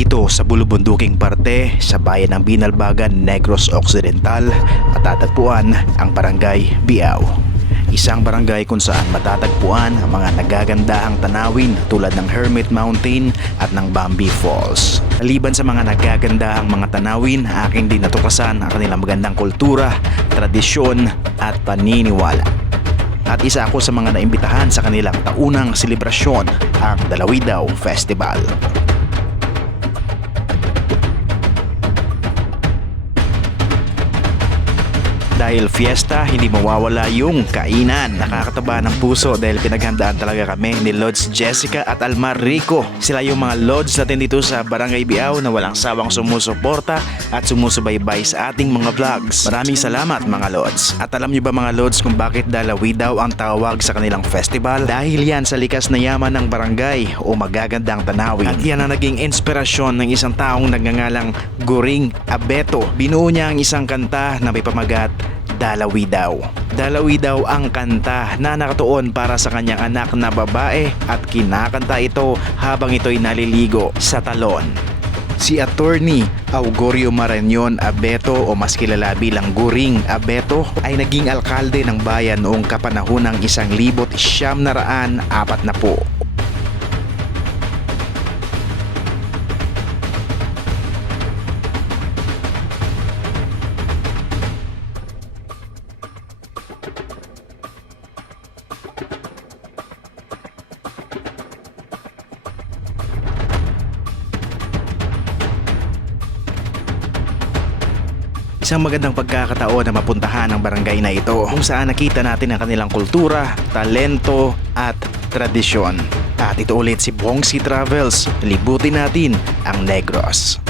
Dito sa bulubunduking parte sa bayan ng Binalbagan, Negros Occidental, matatagpuan ang Barangay Biao. Isang barangay kung saan matatagpuan ang mga nagagandahang tanawin tulad ng Hermit Mountain at ng Bambi Falls. Maliban sa mga nagagandahang mga tanawin, aking din natuklasan ang kanilang magandang kultura, tradisyon at paniniwala. At isa ako sa mga naimbitahan sa kanilang taunang selebrasyon, ang Dalawidaw Festival. Dahil fiesta, hindi mawawala yung kainan. Nakakataba ng puso dahil pinaghandaan talaga kami ni Lods Jessica at Almar Rico. Sila yung mga Lods natin dito sa Barangay Biao na walang sawang sumusuporta at sumusubaybay sa ating mga vlogs. Maraming salamat mga Lods. At alam niyo ba mga Lods kung bakit Dalawidaw ang tawag sa kanilang festival? Dahil yan sa likas na yaman ng barangay o magagandang tanawin. At yan ang naging inspirasyon ng isang taong nagngangalang Goring Abeto. Binuo niya ang isang kanta na may pamagat Dalawidaw. Dalawidaw ang kanta na nakatuon para sa kanyang anak na babae at kinakanta ito habang ito'y naliligo sa talon. Si Attorney Augurio Marañon Abeto o mas kilala bilang Goring Abeto ay naging alkalde ng bayan noong kapanahon ng 1940. Isang magandang pagkakataon na mapuntahan ang barangay na ito kung saan nakita natin ang kanilang kultura, talento at tradisyon. At ito ulit si Bongsi Travels, libutin natin ang Negros.